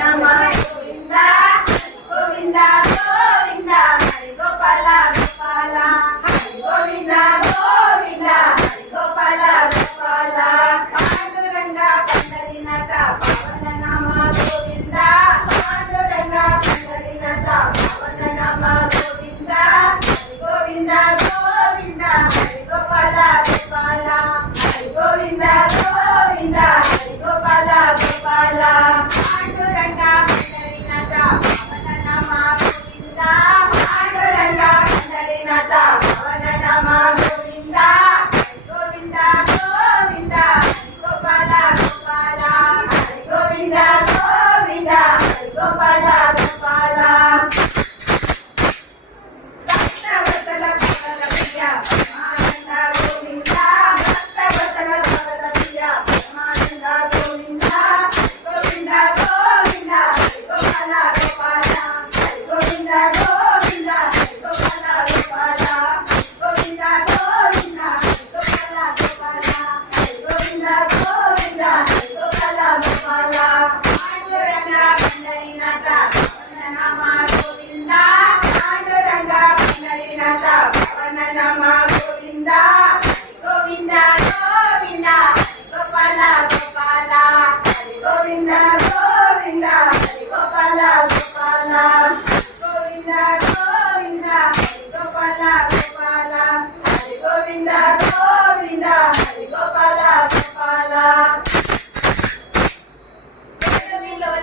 Namah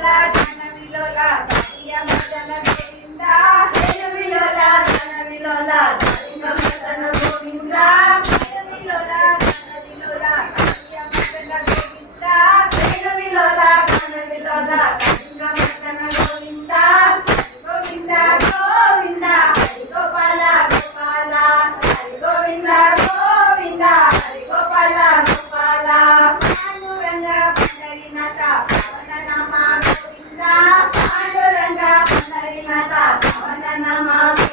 విలోల ఘన namaste.